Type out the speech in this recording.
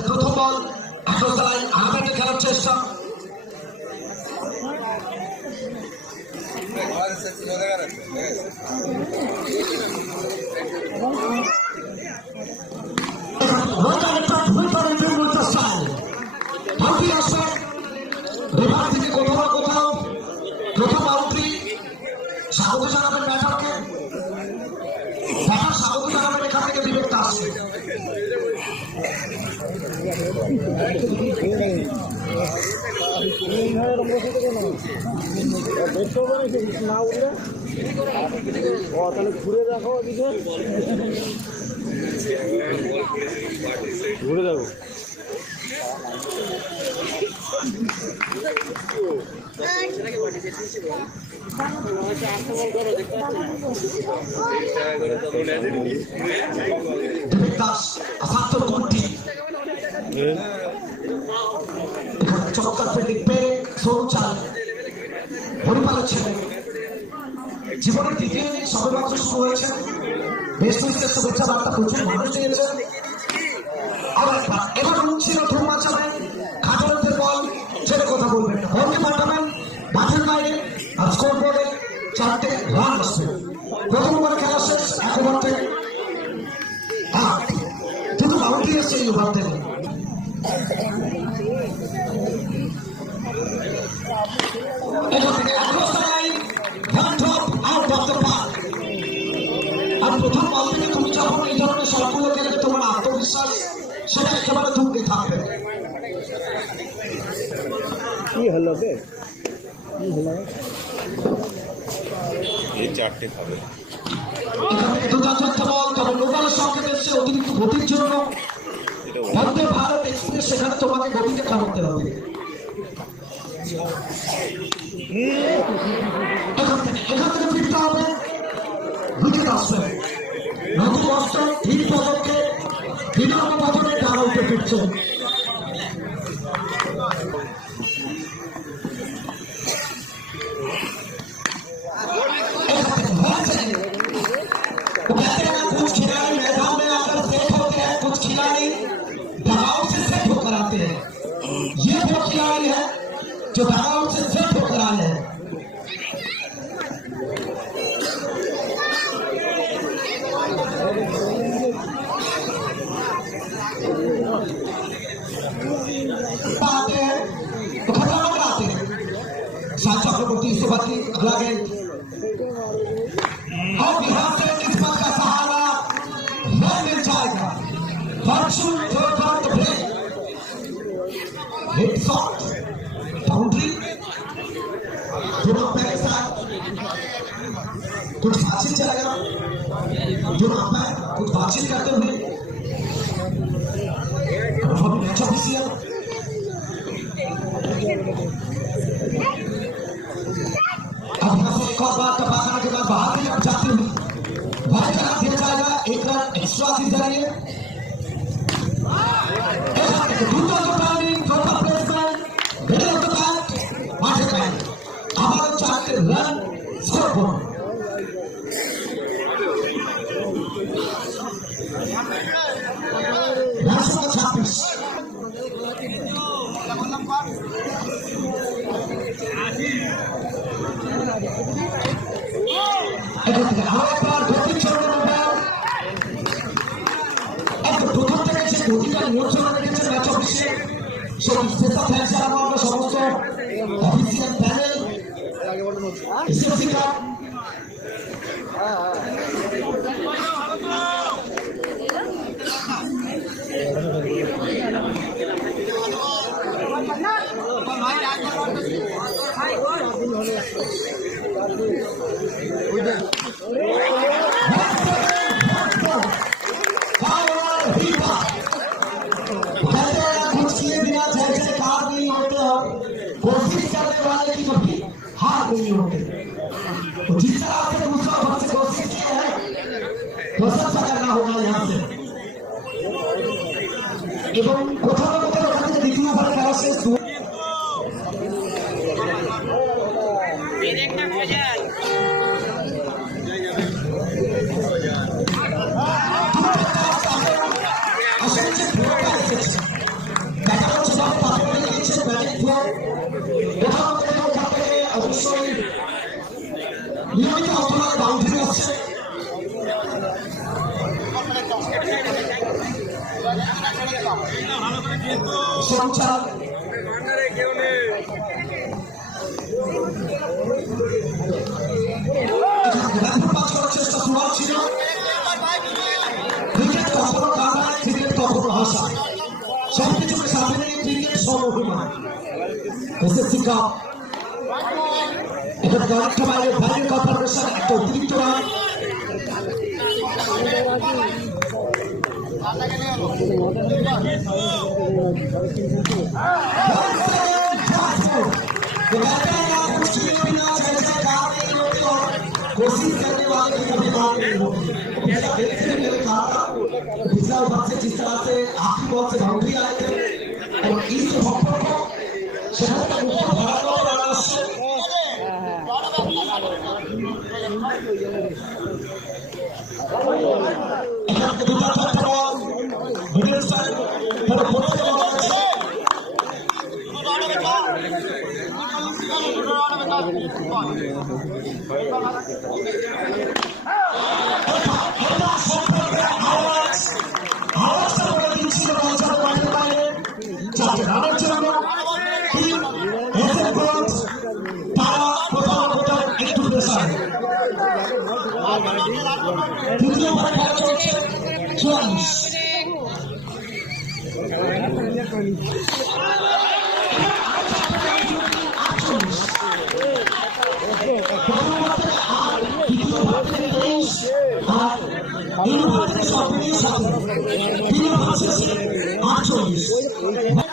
প্রথম বল আঘাতে খেলার চেষ্টা থেকে কোথাও না কোথাও প্রথম বাউন্ডারি স্বাগত জানাবেন ব্যাটারকে স্বাগত জানাবেন এখান থেকে বিবেক দাস না উঠলে তাহলে ঘুরে দেখো ওদিকে ঘুরে দেখো চমৎকার ফিল্ডিং পেরে সরু চাল পরিপালক ছিলেন জীবনের দ্বিতীয় দিন সবেমাত্র শুরু হয়েছে বেশ কিছু শুভেচ্ছা বার্তা প্রচুর মানুষ দিয়েছেন এবার ছিল ধুমা চাবেন খাটালদের বল ছেড়ে কথা বলবেন বলকে পাঠাবেন মাঠের বাইরে আর স্কোর বোর্ডে 4টে রান আসবে প্রথম ওভারে খেলা শেষ এক ওভার থেকে দুটো বাউন্ডারি এসছে এই ওভার থেকে আর প্রথম বল থেকে তুমি যখন এই ধরনের শটগুলো খেলে তোমার আত্মবিশ্বাস সেটা একেবারে ধুমকে থাকবে কি হলো বে কি হলো এই 4টে খাবে দুর্দান্ত বল তবে লোকালের সংকেত এসছে অতিরিক্ত গতির জন্য বন্দে ভারত এক্সপ্রেস সেখানে তোমাকে গতিতে থামতে হবে এখান থেকে ফিরতে হবে উইকেট আসবে নতুন অস্ত্র ঠিক পদক্ষেপ বিনম্র পদকে তারা উঠে ফিরছে कुछ खिलाड़ी मैदान में आकर सेट होते हैं कुछ खिलाड़ी दबाव से सेट होकर आते हैं ये वो खिलाड़ी है जो दबाव से सेट होकर आए हैं तो खतरनाक आते हैं सात चक्रवर्ती इसके बाद अगला गेंद और बिहार से किस्मत का सहारा रन मिल जाएगा Fortune third for the play hit shot boundary दोनों पैर के साथ कुछ बातचीत चलेगा दोनों पैर कुछ बातचीत करते हुए मैच ऑफिशियल अब यहाँ से एक और बार तपाखाना के बाद बाहर की तरफ जाते हुए भाई का दिया जाएगा एक रन एक्स्ट्रा के जरिए दूसरा तो टाइमिंग चौथा placement middle of the bat माठे बैट हमारे 4 रन स्कोर बोर्ड राष्ट्र 26 আরেকবার গতি চলবে প্রথম থেকে যে গতিটা নিয়ন্ত্রণে রেখেছে ম্যাচ অফিসে সেই স্পেশাল থ্যাঙ্কস জানাবো আমরা সমস্ত অফিসিয়াল প্যানেল এসএসসি কাপ कोशिश करने वाले की कभी हार नहीं होते जिस तरह से दूसरा वर्ष कोशिश किया है वो सब करना होगा यहाँ से এবং কোথাও না কোথাও ওখানে দ্বিতীয় ওভারে খেলা শেষ দায়িত্ব কোথাও থেকে অবশ্যই নিয়মিত আপনার বাউন্ডারি আছে সঞ্চার চেষ্টা তোমার ছিল ক্রিকেট কখনো কাঁদা ক্রিকেট কখনো হাসা সবকিছুকে সামনে নিয়ে ক্রিকেট সব অভিমান এসএসসি কাপ এখানে অনেকটা বাইরের কনফার্মেশন একটা অতিরিক্ত রান कोशिश करने वाले की कभी बात नहीं होती ऐसा देखते हुए मैंने कहा था पिछला ओवर से जिस तरह से आखिरी बॉल से बाउंड्री आए थे और इस बॉक्सर को शहर का ऊपर भरा हुआ रन से दूसरा छक्का बॉल मिडिल साइड पर फोटो के बॉल Ini